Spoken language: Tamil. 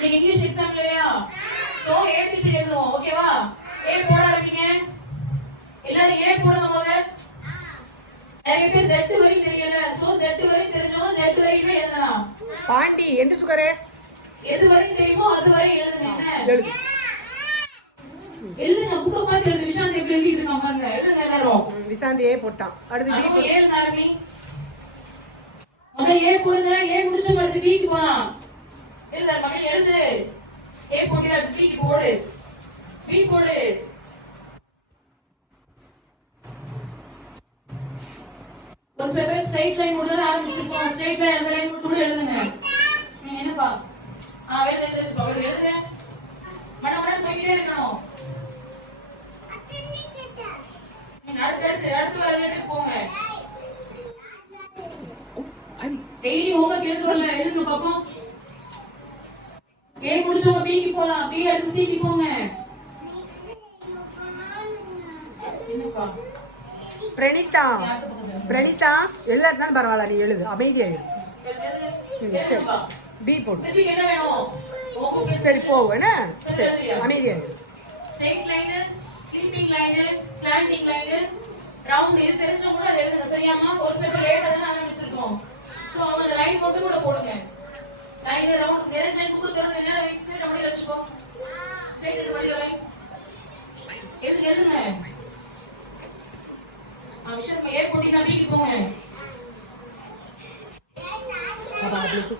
நீங்க இங்கிலீஷ் எக்ஸாம் இல்லையா? சோ ஏபிசி எழுதுவோம். ஓகேவா? ஏ போட ஆரம்பிங்க. எல்லாரும் ஏ போடுங்க போது. நிறைய பேர் Z வரைக்கும் தெரியல. சோ Z வரைக்கும் தெரிஞ்சவங்க Z வரைக்குமே எழுதலாம். பாண்டி எந்திரிச்சுக்கறே. எது வரைக்கும் தெரியுமோ அது வரைக்கும் எழுதுங்க. என்ன எழுது? எழுதுங்க. புக்க பார்த்து எழுது. விஷாந்த் எப்படி எழுதிட்டு இருக்கான் பாருங்க. எழுதுங்க எல்லாரும். விஷாந்த் ஏ போட்டான். அடுத்து பி போடு. ஏ ஆரம்பி. முதல்ல ஏ போடுங்க. ஏ முடிச்ச அடுத்து பி க்கு போலாம். எழுது மகன் எழுது. ஏ போடுற அடுத்து பி க்கு போடு. பி போடு. ஒரு சில பேர் ஸ்ட்ரைட் லைன் முதல்ல ஆரம்பிச்சிருப்போம். ஸ்ட்ரைட் லைன் அந்த லைன் கூட எழுதுங்க. என்னப்பா? எழுது பவர் எழுதுங்க. மடமட போயிட்டே இருக்கணும். அடுத்து வரவேட்டு போங்க. டெய்லி ஹோம்வொர்க் எழுதுறோம்ல, எழுதுங்க பாப்போம். ஏ முடிச்சவங்க பி க்கு போலாம். பி அடுத்து சி க்கு போங்க. என்னப்பா? பிரணீதா பிரணீதா எழுதாட்டாலும் பரவாயில்ல, நீ எழுது. அமைதியா எழுது. சரி பி போடு. என்ன வேணும்? சரி போவோம். என்ன சரி அமைதியா எழுது. Straight line, sleeping line, standing line, round இது தெரிஞ்சா கூட அதை எழுதுங்க. சரியாமா? ஒரு செகண்ட் லேட்டா தான் ஆரம்பிச்சிருக்கோம். சோ அந்த லைன் மட்டும் கூட போடுங்க. லைன் ரவுண்ட் நிறைஞ்ச கூப்பு தரது நேரா ரைட் சைடு அப்படியே வச்சுக்கோ. ஸ்ட்ரைட் இது வழியா லைன் எழுதுங்க. விஷயம் ஏ போட்டினா பி க்கு போங்க. அப்பா அதுக்கு